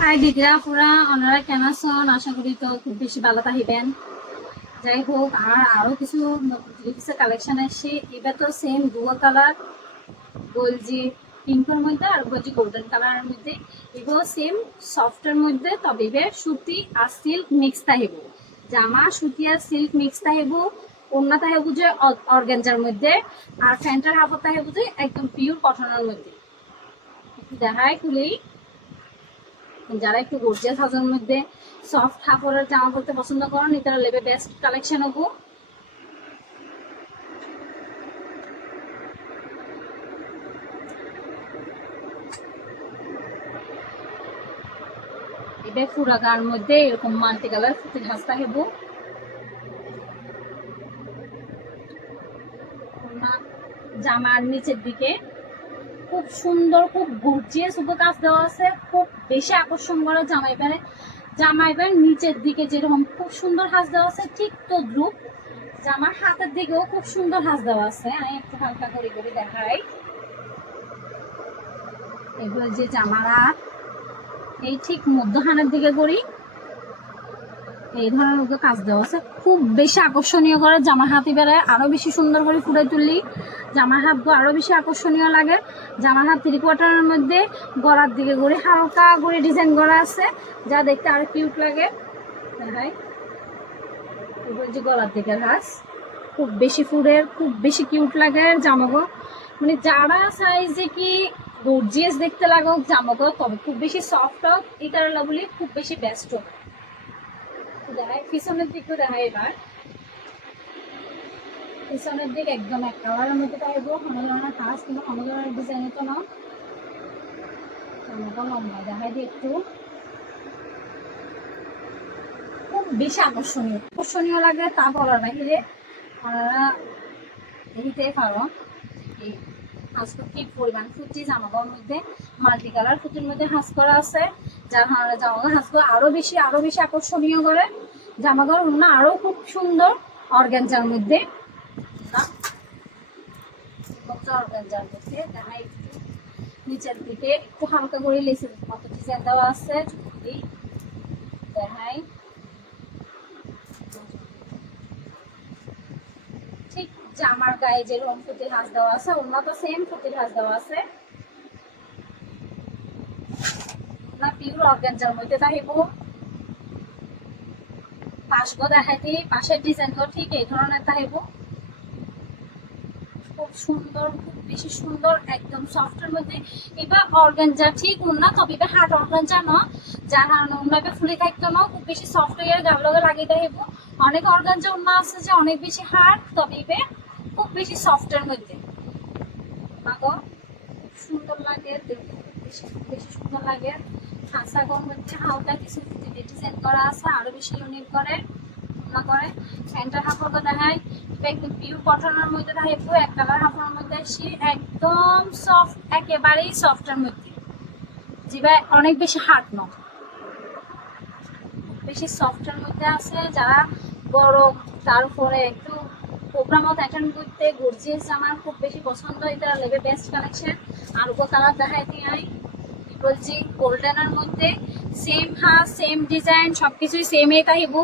High দিদিরা পুরা ওনারা কেন আছেন? আশা করি তো খুব বেশি ভালো থাকবেন। যাই হোক, আরো কিছু কালেকশন আসছে। এবার তো সেম দুয়া কালার গোলজি পিঙ্কের মধ্যে আর গোলজি গোল্ডেন কালারের মধ্যে, এগুলো সেম সফটের মধ্যে, তবে এবার সুতি আর সিল্ক মিক্স থাকব। জামা সুতি আর সিল্ক মিক্স থাকব, ওড়না থাকব যে অর্গানজার মধ্যে, আর ফ্যান্টার হাফ থাকব যে একদম পিওর কটনের মধ্যে। দেখায় খুলেই যারা একটু গর্জিয়াস হাজার মধ্যে সফট কাপড়ের জামা পরতে পছন্দ করেন, এটা লেবে বেস্ট কালেকশন হবো। এটা ফুরাগার মধ্যে এরকম মাল্টি কালার ফুটির হাস্তা হেবো। জামার নিচের দিকে খুব সুন্দর, খুব গর্জিয়াস উপর কাজ দেওয়া আছে, খুব বেশি আকর্ষণ করে জামাইবার নিচের দিকে যেরকম খুব সুন্দর হাজ দেওয়া আছে, ঠিক তো দ্রুপ জামার হাতের দিকেও খুব সুন্দর হাজ দেওয়া আছে। আমি একটু হালকা করে করে দেখাই। এগুলো যে জামার হাত এই ঠিক মধ্যখানের দিকে করি এই ধরনের কাজ দেওয়া আছে, খুব বেশি আকর্ষণীয় করে জামার হাত। এবারে আরো বেশি সুন্দর করে ফুটে তুললি জামার হাতগুলো আরো বেশি আকর্ষণীয় লাগে। জামার হাত 3/4 মধ্যে গলার দিকে করে হালকা করে ডিজাইন করা আছে, যা দেখতে আরো কিউট লাগে। দেখাই এবার যে গলার দিকের হাস খুব বেশি ফুলের, খুব বেশি কিউট লাগে জামাগো। মানে যারা সাইজে কি গর্জিয়াস দেখতে লাগুক জামাগো, তবে খুব বেশি সফট হোক এই কারণে বলি খুব বেশি বেস্ট হোক। দেখাই পিছনের দিকটা দেখাই। এবার পিছনের দিক একদম এক কালারের মধ্যে পাইব, কোনো ধরনের কাজ কিন্তু কোনো ধরনের ডিজাইন তো না। জামাটা লম্বা দেখাই দিই একটু, খুব বেশি আকর্ষণীয় লাগে তা বলার বাহিরে। আপনারা দেখতে পারো এই হাঁসটা কি পরিমাণ ফুটি জামাগুলোর মধ্যে মাল্টি কালার ফুটির মধ্যে হাঁস করা আছে, যার কারণে জামাগুলো হাঁসগুলো আরো বেশি আকর্ষণীয় করে। জামাগুলো না আরো খুব সুন্দর অর্গানজার মধ্যে, অর্গানজার মধ্যে দেখাই একটু নিচের দিকে একটু হালকা করে লেসের মতো ডিজাইন দেওয়া আছে। দেখাই ঠিক জামার গায়ে যেরকম ফুটির হাঁস দেওয়া আছে, অন্য সেম ফুটির হাঁস দেওয়া আছে না, পিওর অর্গানজার মধ্যে থাকিব। পাশগো দেখাইতে পাশের ডিজাইনগুলো ঠিক এই ধরনের থাকিব, খুব সুন্দর, খুব বেশি সুন্দর, একদম সফটের মধ্যে। এবার অর্গানজা ঠিক না, তবে এবার হার্ড অর্গানজা না, যার কারণে অন্যভাবে ফুলে থাকতো না, খুব বেশি সফট হয়ে গাল লগে লাগিয়ে দেব। অনেক অর্গানজা অন্য আছে যে অনেক বেশি হার্ড, তবে এবার খুব বেশি সফটের মধ্যে আগো সুন্দর লাগে, বেশি সুন্দর লাগে। খাঁচাগর মধ্যে হালকা কিছু ডিজাইন করা আছে, আরো বেশি ইউনিক করে করে। প্যান্টের হাফড় দেখায় একদম পিওর কটনের মধ্যে থাকবো, এক কালার হাফড়ের মধ্যে আসি, একদম সফট, একেবারেই সফটের মধ্যে, যেটা অনেক বেশি হার্ড নয়, বেশি সফটের মধ্যে আছে। যারা বড় তার উপরে একটু প্রোগ্রামও অ্যাটেন্ড করতে গর্জিয়াস জামা খুব বেশি পছন্দ, এটা লেবে বেস্ট কালেকশন। আর কালার দেখাই দিই বলছি গোল্ডেনের মধ্যে সেম হাত সেম ডিজাইন সবকিছুই সেমই তাইবো,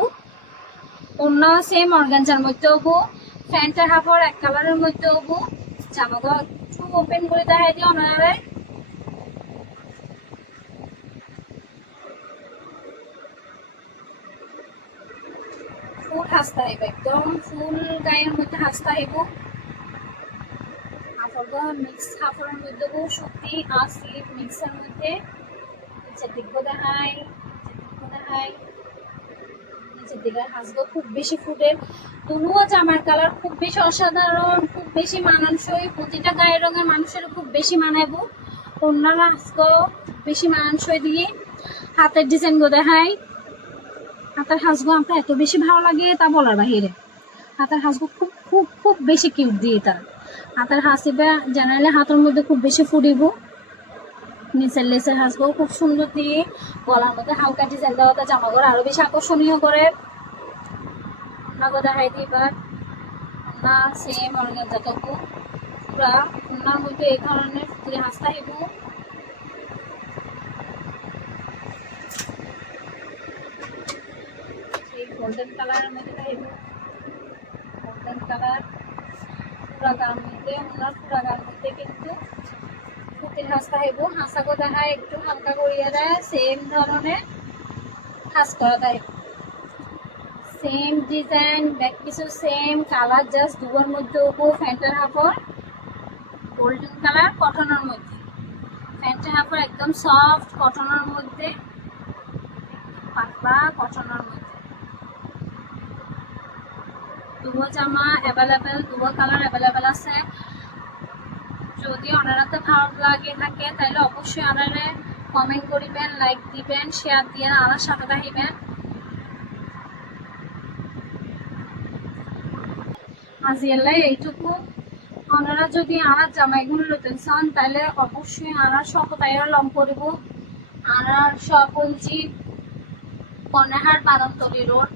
অন্য সেম অর্গানজার মধ্যে হবো, প্যান্টের হাফড় এক কালারের মধ্যে হবো। জামাগুলো একটু ওপেন করে দেখাই দিই ওনারা। ফুল হাসতে হইব, একদম ফুল গায়ের মধ্যে হাসতে হইব। হাফড়গুলো মিক্স হাফড়ের মধ্যে হবো, সুতি আর স্লিপ মিক্সের মধ্যে। নিচের দিক দেখাই, নিচের দিকে হাঁসগুলো খুব বেশি ফুটের। তবুও জামার কালার খুব বেশি অসাধারণ, খুব বেশি মানানসই, প্রতিটা গায়ের রঙের মানুষের খুব বেশি মানাইব। অন্যান্য হাঁসগুলো বেশি মানানসই দিয়ে হাতের ডিজাইনগুলো দেখাই। হাতের হাঁসগুলো আমার এত বেশি ভালো লাগে তা বলার বাহিরে। হাতের হাঁসগুলো খুব খুব খুব বেশি কিউট দিয়ে তার হাতের হাসিবে জেনারেলি হাতের মধ্যে খুব বেশি ফুটিব। নিচের লেসের হাঁসগুলো খুব সুন্দর দিয়ে গলার মধ্যে হালকা ডিজাইন দেওয়াতে জামাগুলো আরো বেশি আকর্ষণীয় করে। দেখাই দিই এবার না সেম অর্গানজাটুকু পুরা ওনার মধ্যে এই ধরনের ফুটির হাঁস থাকিব। গোল্ডেন কালারের মধ্যে থাকবে, গোল্ডেন কালার পুরা গার মধ্যে, ওনার পুরা গার মধ্যে কিন্তু সুতির হাঁস থাকবো। হাঁসাকে দেখায় একটু হালকা করিয়া দেয়, সেম ধরনের হাঁস করা দেয়, সেম ডিজাইন, ব্যাক কিছু সেম কালার, জাস্ট দুবার মধ্যে উপর ফ্যান্টের হাফর গোল্ডেন কালার কটনের মধ্যে, প্যান্টের হাফর একদম সফট কটনের মধ্যে, পাতলা কটনের মধ্যে। দুটো জামা অ্যাভেলেবেল, দুটো কালার অ্যাভেলেবেল আছে। যদি ওনারাতে ভালো লাগে থাকে তাহলে অবশ্যই ওনারে কমেন্ট করিবেন, লাইক দিবেন, শেয়ার দিয়ে আমার সাথে থাকিবেন। আজ এলাই এইটুকু। ওনারা যদি আমার জামাইগুলো লইতে চান তাহলে অবশ্যই আমার শপতাইরা লং করব। আমার সপঞ্জি কর্ণাহার বাদামতলি রোড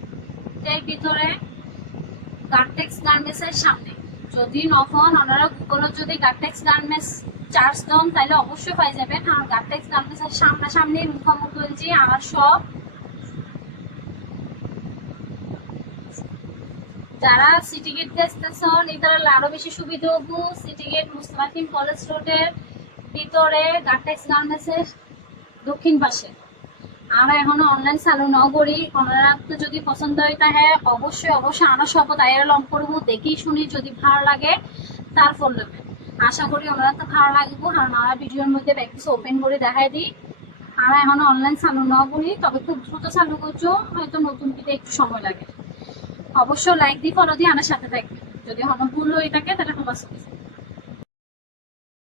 এর ভিতরে গার্টেক্স গার্মেন্টসের সামনে। যদি নখন ওনারা গুগলে যদি গার্টেক্স গার্মেন্টস চার্জ দেন তাহলে অবশ্যই পাই যাবেন। আর গার্টেক্স গার্মেন্টসের সামনাসামনি মুখামুখি আমার সব। যারা সিটি গেট স্টেশন এটার আরো বেশি সুবিধা হবো। সিটি গেট মুস্তাকিম কলেজ রোডের ভিতরে গার্টেক্স গার্মেন্টসের দক্ষিণ পাশে। আমরা এখনো অনলাইন চালু ন করি। ওনারা তো যদি পছন্দ হয় তাহলে অবশ্যই আমরা সব তাইরা লং করবো, দেখি শুনি যদি ভালো লাগে তারপর নেবে। আশা করি ওনারা তো ভালো লাগবো। আর আমরা ভিডিওর মধ্যে প্র্যাকটিস ওপেন করে দেখাই দিই। আমরা এখনো অনলাইন চালু ন করি, তবে খুব দ্রুত চালু করছো, হয়তো নতুন দিতে একটু সময় লাগে। অবশ্যই লাইক দিয়ে ফলো দিয়ে আমার সাথে থাকবে। যদি কোনো ভুল হয়ে থাকে তাহলে ক্ষমা করে দিন।